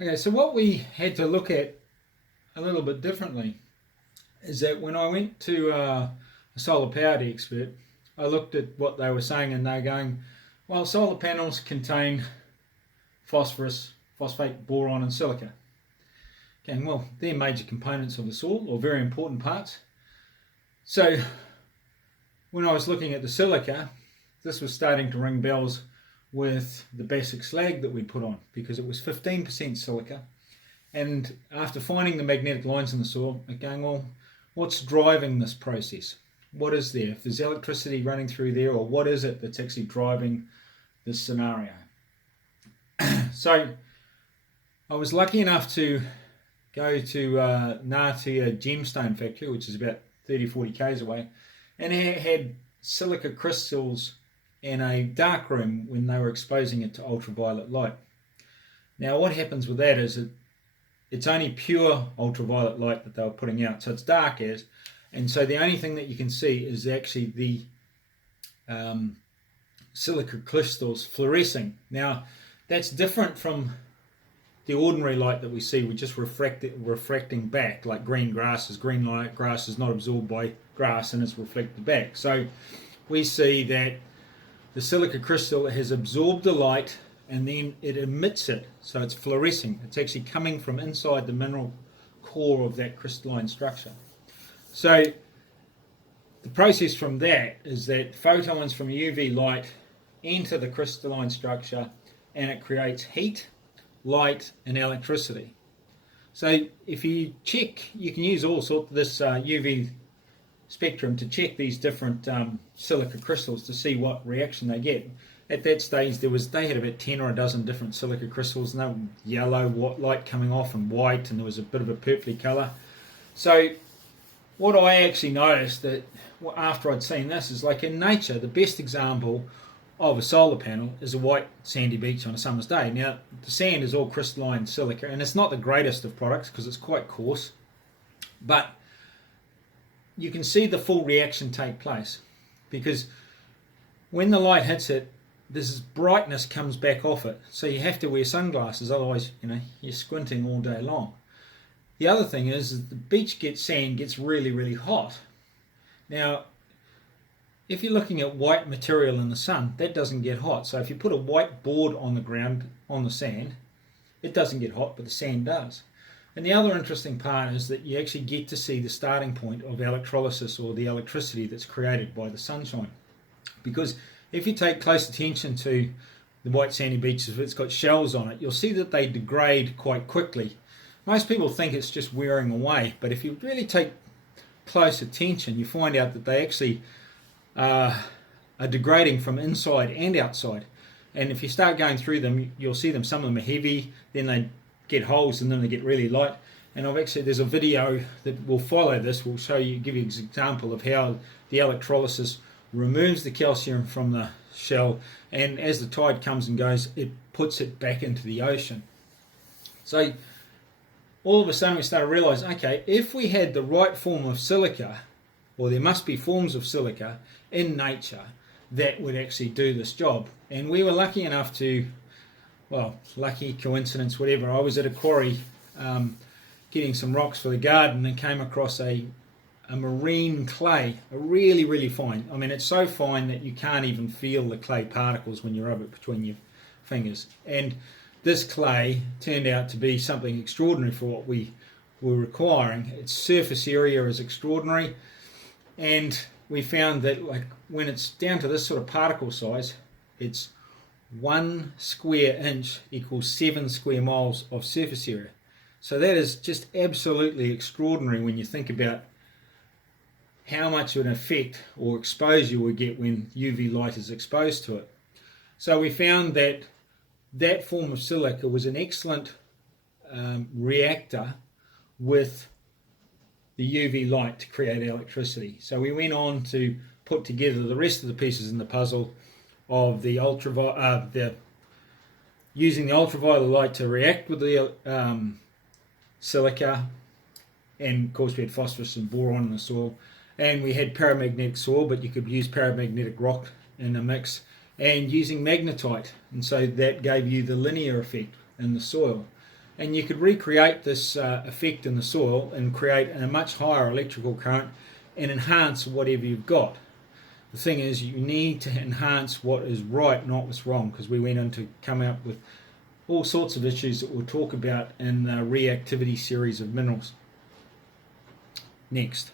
Okay, so what we had to look at a little bit differently is that when I went to a solar powered expert, I looked at what they were saying and they're going, well, solar panels contain phosphorus, phosphate, boron, and silica. Okay, well, they're major components of the soil, or very important parts. So when I was looking at the silica, this was starting to ring bells with the basic slag that we put on, because it was 15% silica. And after finding the magnetic lines in the soil, I'm going, well, what's driving this process? What is there? If there's electricity running through there, or what is it that's actually driving this scenario? So I was lucky enough to go to Ngatea Gemstone Factory, which is about 30-40 k's away, and it had silica crystals in a dark room when they were exposing it to ultraviolet light. Now what happens with that is it's only pure ultraviolet light that they were putting out, so it's dark as, and so the only thing that you can see is actually the silica crystals fluorescing. Now that's different from the ordinary light that we see. We just refracting back, like green grasses. Green light grass is not absorbed by grass and it's reflected back. So we see that the silica crystal has absorbed the light and then it emits it, so it's fluorescing. It's actually coming from inside the mineral core of that crystalline structure. So the process from that is that photons from UV light enter the crystalline structure and it creates heat, light, and electricity. So if you check, you can use all sorts of this UV spectrum to check these different silica crystals to see what reaction they get. At that stage, they had about 10 or a dozen different silica crystals, and they were yellow, light coming off, and white, and there was a bit of a purpley colour. So what I actually noticed that after I'd seen this is, like in nature, the best example of a solar panel is a white sandy beach on a summer's day. Now the sand is all crystalline silica, and it's not the greatest of products because it's quite coarse, but you can see the full reaction take place, because when the light hits it, this brightness comes back off it, so you have to wear sunglasses, otherwise you're squinting all day long. The other thing is the beach sand gets really, really hot. Now if you're looking at white material in the sun, that doesn't get hot. So if you put a white board on the ground, on the sand, it doesn't get hot, but the sand does. And the other interesting part is that you actually get to see the starting point of electrolysis, or the electricity that's created by the sunshine. Because if you take close attention to the white sandy beaches, if it's got shells on it, you'll see that they degrade quite quickly. Most people think it's just wearing away, but if you really take close attention, you find out that they actually are degrading from inside and outside. And if you start going through them, you'll see them. Some of them are heavy, then they get holes, and then they get really light. And there's a video that will follow this. Will show you, give you an example of how the electrolysis removes the calcium from the shell, and as the tide comes and goes, it puts it back into the ocean. So all of a sudden we start to realise, okay, if we had the right form of silica, or there must be forms of silica in nature that would actually do this job. And we were lucky enough to, well, lucky, coincidence, whatever, I was at a quarry getting some rocks for the garden and came across a marine clay, a really, really fine. I mean, it's so fine that you can't even feel the clay particles when you rub it between your fingers. And this clay turned out to be something extraordinary for what we were requiring. Its surface area is extraordinary. And we found that, like, when it's down to this sort of particle size, it's 1 square inch equals 7 square miles of surface area. So that is just absolutely extraordinary when you think about how much of an effect or exposure we get when UV light is exposed to it. So we found that that form of silica was an excellent reactor with the UV light to create electricity. So we went on to put together the rest of the pieces in the puzzle of the using the ultraviolet light to react with the silica, and of course we had phosphorus and boron in the soil, and we had paramagnetic soil, but you could use paramagnetic rock in the mix, and using magnetite, and so that gave you the linear effect in the soil. And you could recreate this effect in the soil and create a much higher electrical current and enhance whatever you've got. The thing is, you need to enhance what is right, not what's wrong, because we went into coming up with all sorts of issues that we'll talk about in the reactivity series of minerals. Next.